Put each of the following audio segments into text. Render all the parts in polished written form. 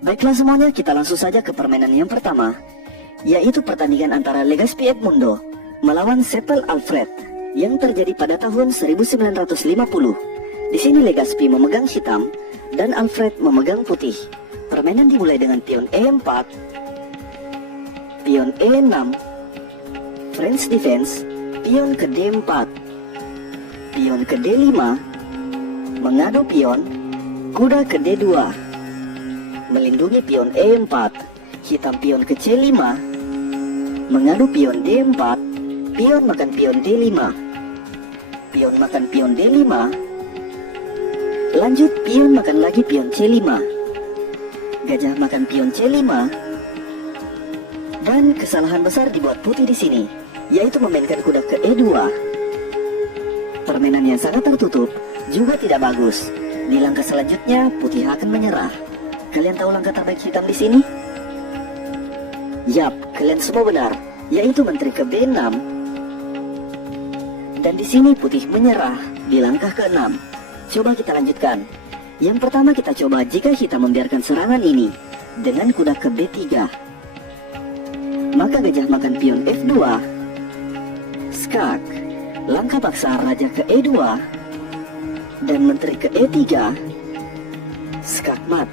Baiklah semuanya, kita langsung saja ke permainan yang pertama, yaitu pertandingan antara Legaspi Edmundo melawan Sepel Alfred yang terjadi pada tahun 1950. Di sini Legaspi memegang hitam dan Alfred memegang putih. Permainan dimulai dengan pion E4, pion E6, French defense, pion ke D4, pion ke D5, mengadu pion, kuda ke D2, melindungi pion E4, hitam pion ke C5, mengadu pion D4, pion makan pion D5, pion makan pion D5, lanjut pion makan lagi pion C5, gajah makan pion C5, dan kesalahan besar dibuat putih di sini, yaitu memainkan kuda ke E2. Permainan yang sangat tertutup juga tidak bagus. Di langkah selanjutnya putih akan menyerah. Kalian tahu langkah terbaik hitam di sini? Yap, kalian semua benar, yaitu menteri ke B6. Dan di sini putih menyerah di langkah ke-6. Coba kita lanjutkan. Yang pertama kita coba jika hitam membiarkan serangan ini dengan kuda ke B3. Maka gajah makan pion F2, skak, langkah paksa raja ke E2, dan menteri ke E3, skak mat.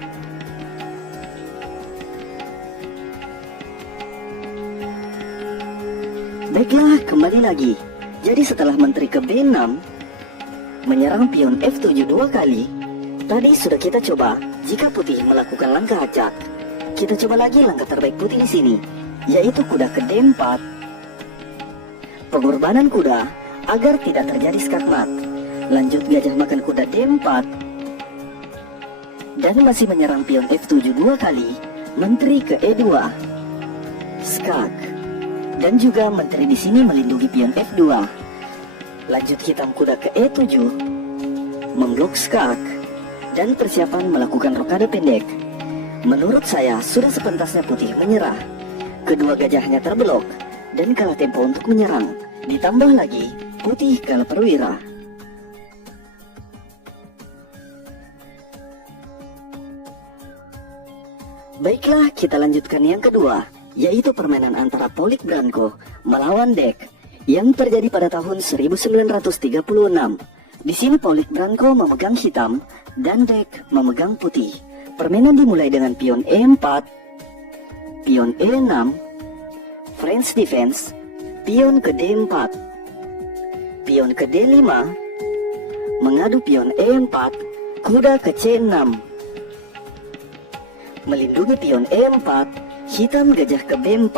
Baiklah, kembali lagi. Jadi setelah menteri ke B6 menyerang pion F7 dua kali, tadi sudah kita coba jika putih melakukan langkah acak. Kita coba lagi langkah terbaik putih di sini, yaitu kuda ke D4. Pengorbanan kuda agar tidak terjadi skakmat. Lanjut gajah makan kuda D4, dan masih menyerang pion F7 dua kali, menteri ke E2, skak, dan juga menteri di sini melindungi pion F2. Lanjut hitam kuda ke E7, memblok skak, dan persiapan melakukan rokade pendek. Menurut saya sudah sepentasnya putih menyerah. Kedua gajahnya terbelok dan kalah tempo untuk menyerang. Ditambah lagi putih kalah perwira. Baiklah, kita lanjutkan yang kedua, yaitu permainan antara Polik Branko melawan Dek yang terjadi pada tahun 1936. Di sini Polik Branko memegang hitam dan Dek memegang putih. Permainan dimulai dengan pion E4, pion E6, French defense, pion ke D4, pion ke D5, mengadu pion E4, kuda ke C6, melindungi pion E4, hitam gajah ke B4,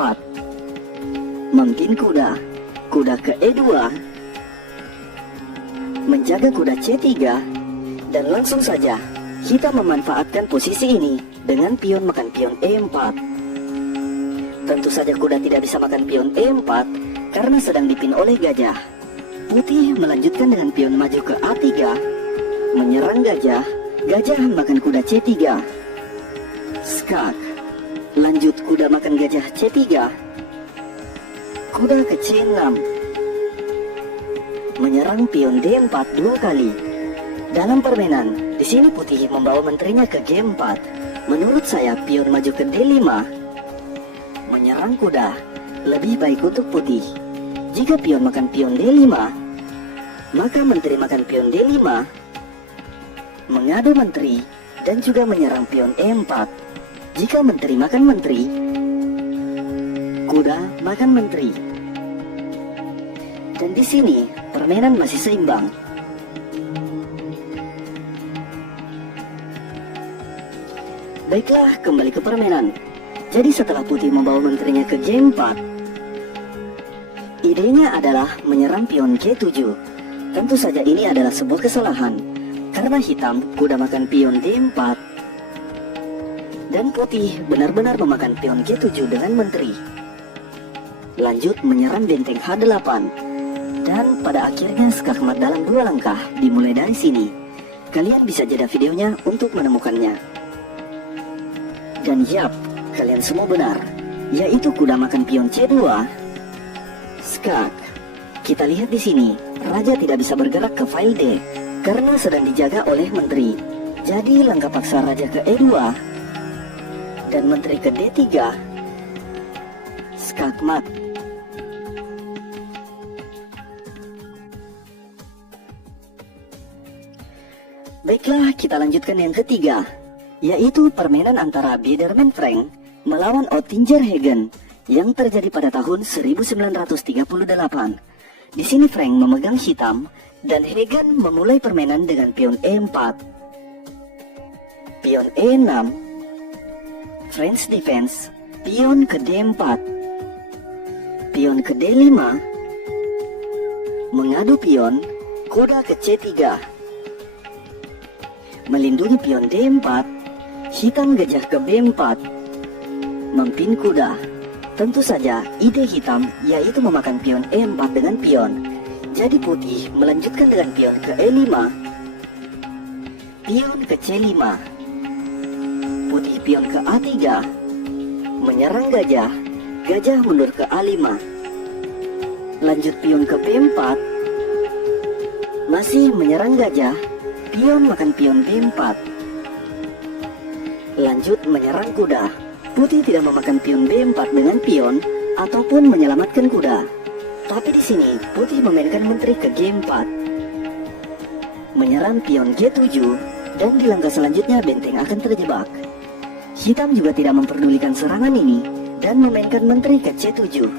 memimpin kuda, kuda ke E2, menjaga kuda C3, dan langsung saja hitam memanfaatkan posisi ini dengan pion makan pion E4. Tentu saja kuda tidak bisa makan pion E4 karena sedang dipin oleh gajah. Putih melanjutkan dengan pion maju ke A3, menyerang gajah, gajah makan kuda C3, skak, lanjut kuda makan gajah C3, kuda ke C6, menyerang pion D4 dua kali. Dalam permainan, di sini putih membawa menterinya ke G4. Menurut saya pion maju ke D5, menyerang kuda, lebih baik untuk putih. Jika pion makan pion D5, maka menteri makan pion D5, mengadu menteri, dan juga menyerang pion E4. Jika menteri makan menteri, kuda makan menteri. Dan di sini permainan masih seimbang. Baiklah, kembali ke permainan. Jadi setelah putih membawa menterinya ke G4, idenya adalah menyerang pion G7. Tentu saja ini adalah sebuah kesalahan, karena hitam kuda makan pion D4, dan putih benar-benar memakan pion G7 dengan menteri. Lanjut menyerang benteng H8, dan pada akhirnya skakmat dalam dua langkah dimulai dari sini. Kalian bisa jeda videonya untuk menemukannya. Dan yap, kalian semua benar, yaitu kuda makan pion C2, skak. Kita lihat di sini, raja tidak bisa bergerak ke file D karena sedang dijaga oleh menteri. Jadi langkah paksa raja ke E2, dan menteri ke D3, skakmat. Baiklah, kita lanjutkan yang ketiga, yaitu permainan antara Biederman Frank melawan Oettinger Hagen yang terjadi pada tahun 1938. Di sini Frank memegang hitam dan Hagen memulai permainan dengan pion E4, pion E6, French defense, pion ke D4, pion ke D5, mengadu pion, kuda ke C3, melindungi pion D4, hitam gajah ke B4, mempin kuda. Tentu saja ide hitam yaitu memakan pion E4 dengan pion. Jadi putih melanjutkan dengan pion ke E5, pion ke C5, putih pion ke A3, menyerang gajah, gajah mundur ke A5, lanjut pion ke B4, masih menyerang gajah, pion makan pion B4, lanjut menyerang kuda. Putih tidak memakan pion B4 dengan pion ataupun menyelamatkan kuda. Tapi di sini putih memainkan menteri ke G4, menyerang pion G7, dan di langkah selanjutnya benteng akan terjebak. Hitam juga tidak memperdulikan serangan ini dan memainkan menteri ke C7,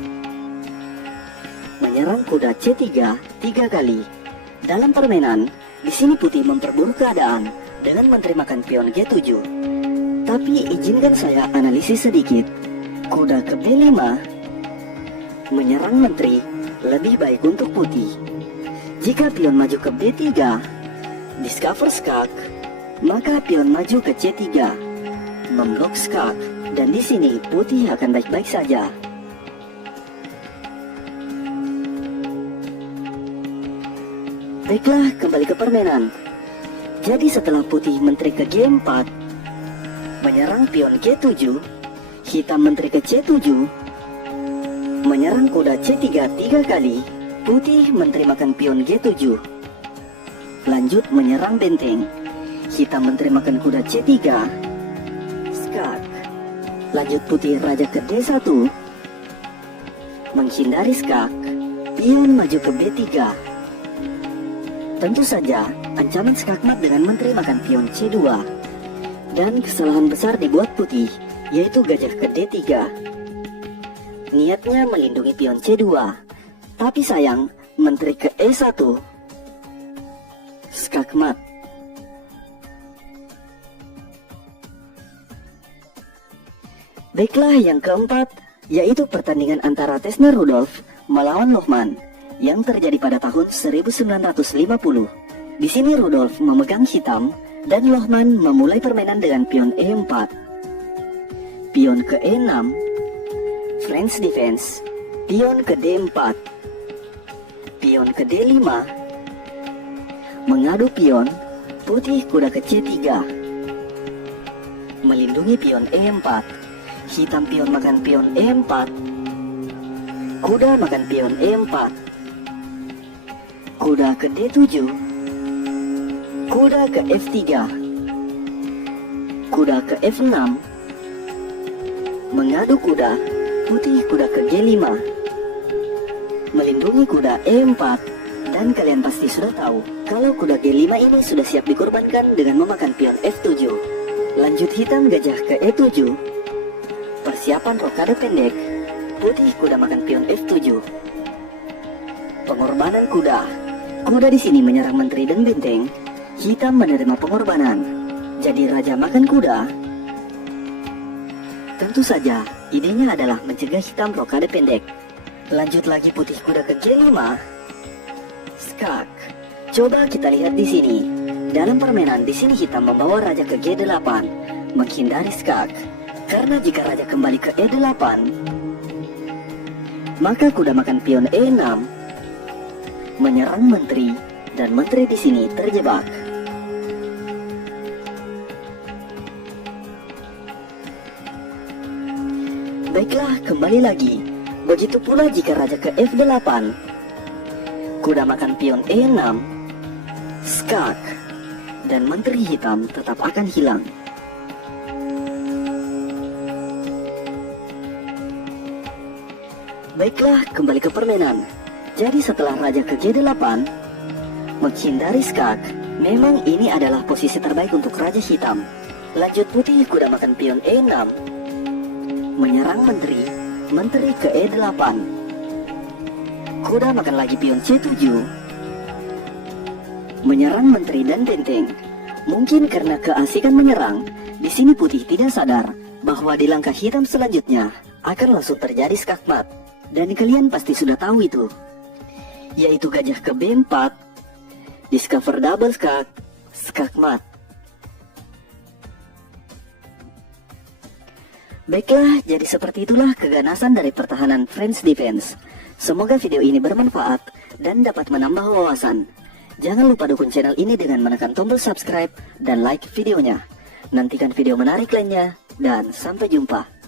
menyerang kuda C3 3 kali. Dalam permainan, di sini putih memperburuk keadaan dengan menteri makan pion G7. Tapi izinkan saya analisis sedikit. Kuda ke B5, menyerang menteri, lebih baik untuk putih. Jika pion maju ke B3, discover skak, maka pion maju ke C3, memblok skak, dan di sini putih akan baik-baik saja. Baiklah, kembali ke permainan. Jadi setelah putih menteri ke G4, menyerang pion G7, hitam menteri ke C7, menyerang kuda C3 3 kali, putih menteri makan pion G7, lanjut menyerang benteng, hitam menteri makan kuda C3, skak, lanjut putih raja ke D1, menghindari skak, pion maju ke B3. Tentu saja ancaman skakmat dengan menteri makan pion C2. Dan kesalahan besar dibuat putih, yaitu gajah ke D3. Niatnya melindungi pion C2, tapi sayang menteri ke E1, skakmat. Baiklah, yang keempat, yaitu pertandingan antara Tesner Rudolf melawan Lohmann yang terjadi pada tahun 1950. Di sini Rudolf memegang hitam dan Lohmann memulai permainan dengan pion E4, pion ke E6, French defense, pion ke D4, pion ke D5, mengadu pion, putih kuda ke C3, melindungi pion E4, hitam pion makan pion E4, kuda makan pion E4, kuda ke D7, kuda ke F3, kuda ke F6, mengadu kuda, putih kuda ke G5, melindungi kuda E4, dan kalian pasti sudah tahu kalau kuda G5 ini sudah siap dikorbankan dengan memakan pion F7. Lanjut hitam gajah ke E7, persiapan rokade pendek, putih kuda makan pion F7, pengorbanan kuda. Kuda di sini menyerang menteri dan benteng. Hitam menerima pengorbanan, jadi raja makan kuda. Tentu saja, idenya adalah mencegah hitam rokade pendek. Lanjut lagi putih kuda ke G5, skak. Coba kita lihat di sini. Dalam permainan di sini hitam membawa raja ke G8, menghindari skak. Karena jika raja kembali ke E8, maka kuda makan pion E6, menyerang menteri, dan menteri di sini terjebak. Baiklah, kembali lagi. Begitu pula jika raja ke F8, kuda makan pion E6, skak, dan menteri hitam tetap akan hilang. Baiklah, kembali ke permainan. Jadi setelah raja ke G8, menghindari skak, memang ini adalah posisi terbaik untuk raja hitam. Lanjut putih kuda makan pion E6, menyerang menteri, menteri ke E8. Kuda makan lagi pion C7, menyerang menteri dan benteng. Mungkin karena keasikan menyerang, di sini putih tidak sadar bahwa di langkah hitam selanjutnya akan langsung terjadi skakmat. Dan kalian pasti sudah tahu itu, yaitu gajah ke B4, discover double skak, skakmat. Baiklah, jadi seperti itulah keganasan dari pertahanan French Defense. Semoga video ini bermanfaat dan dapat menambah wawasan. Jangan lupa dukung channel ini dengan menekan tombol subscribe dan like videonya. Nantikan video menarik lainnya, dan sampai jumpa.